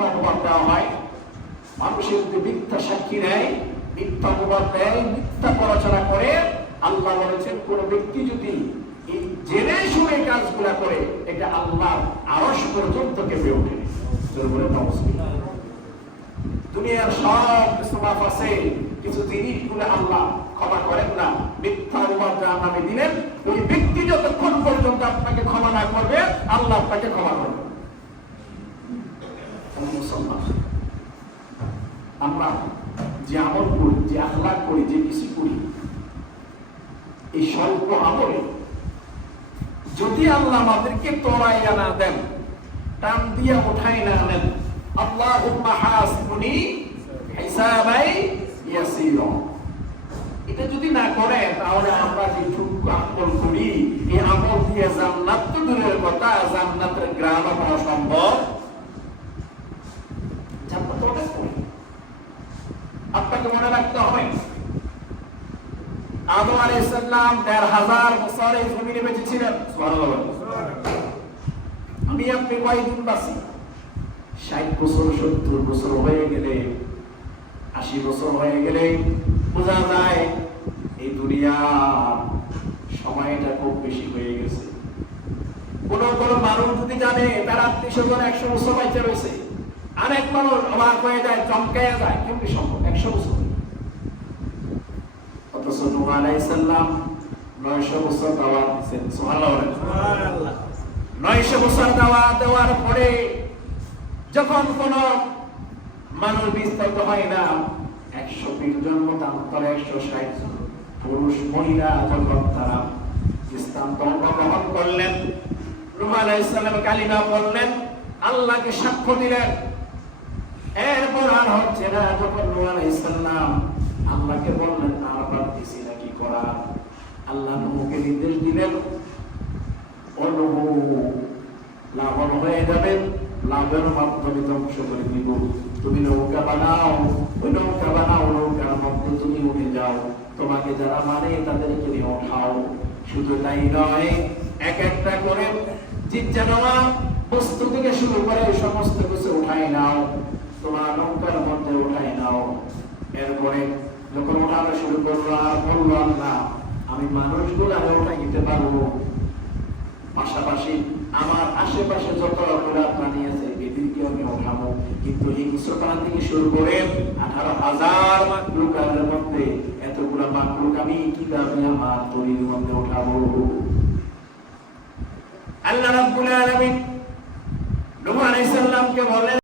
মিথ্যা অপবাদ দেওয়া হয়, মানুষের যদি মিথ্যা সাক্ষী নেয়, মিথ্যা অপবাদ দেয়, মিথ্যা প্রচারণা করে, আল্লাহ বলেছেন কোন ব্যক্তি যদি এই জেনে শুনে কাজগুলা করে, এটা আল্লাহ আরশ পর্যন্ত কেঁপে ওঠে। দুনিয়ার সব কিছু মাফ আছে, কিছু জিনিসগুলো আল্লাহ ক্ষমা করেন না। মিথ্যা অপবাদ জাহান্নামে দিলেন, ওই ব্যক্তি যতক্ষণ পর্যন্ত আপনাকে ক্ষমা না করবে, আল্লাহ আপনাকে ক্ষমা করবে। মুসলমান, আমরা যে আমল করি, যে আখলাক করি, যে কিছু করি, এই স্বল্প আমলে যদি আল্লাহ আমাদেরকে তোড়াইয়া না দেন, টান দিয়া উঠাই না নেন, আল্লাহুম্মা হাসিবুনি হিসাবাই ইয়াসীরা, এটা যদি না করে, তাহলে আমরা যে ছোট্ট আমল করি, এই আমল দিয়ে জান্নাত তো দূরের কথা, জান্নাতের গ্রাম পাওয়া সম্ভব। আপনাকে মনে রাখতে হবে, আদম আলাইহিস সালাম ১৫০০ বছর এই জমিনে বেঁচে ছিলেন। সুবহানাল্লাহ। আমি আপনি কয়দিন বাঁচি? ৬০ বছর, ৭০ বছর হয়ে গেলে, ৮০ বছর হয়ে গেলে বোঝা যায় এই দুনিয়ার সময়টা খুব বেশি হয়ে গেছে। কোন কোন মানুষ যদি জানে তার আত্মীয়স্বজন ১০০ বছর বেঁচে রয়েছে, অনেক মানুষ অবাক হয়ে যায়, চমকাইয়া যায়, কেমনি সম্ভব ১০০ বছর? অথচ নূহ আলাইহিস সালাম ৯০০ বছর দাওয়াত দিয়েছেন। সুবহানাল্লাহ। ৯০০ বছর দাওয়াত দেওয়ার পরে যখন কোন মানুষ বিস্তারিত হয় না, ১২০ জন মতান্তরে ১৬০ জন পুরুষ মহিলা যখন তারা ইসলাম গ্রহণ করলেন, নূহ আলাইহিস সালাম কালিমা বললেন, আল্লাহকে সাক্ষ্য দিলেন, এরপর আর হচ্ছে না। যখন নূহ আলাইহিস সালাম আল্লাহকে বললেন, আর পারতেছি না কি করা, আল্লাহ নূহকে নির্দেশ দিলেন, ও নূহ, লাভবান হয়ে যাবেন, লাভের মাধ্যমে ধ্বংস করে দিব, তুমি নৌকা বানাও, ওই নৌকা বানাও, নৌকার মধ্যে তুমি উঠে যাও, তোমাকে যারা মানে তাদেরকে নিয়ে ওঠাও। শুধু তাই নয়, এক একটা করে জিজ্ঞা নেওয়া বস্তু থেকে শুরু করে সমস্ত কিছু উঠাই নাও, তোমার নৌকার মধ্যে উঠাই নাও। এরপরে যখন ওঠানো শুরু করলো, আর বললো, আল্লাহ আমি মানুষগুলো উঠাই নিতে পারবো, পাশাপাশি আমার আশেপাশে যত প্রাণী আছে এদেরকে আমি ওঠাবো, কিন্তু হিংস্র প্রাণী থেকে শুরু করে ১৮,০০০ মাখলুকার মধ্যে এতগুলো মাখলুক আমি কিভাবে আমার তৈরির মধ্যে ওঠাবো? আল্লাহ রাব্বুল আলামিন নূহ আলাইহিস সালামকে বলেন,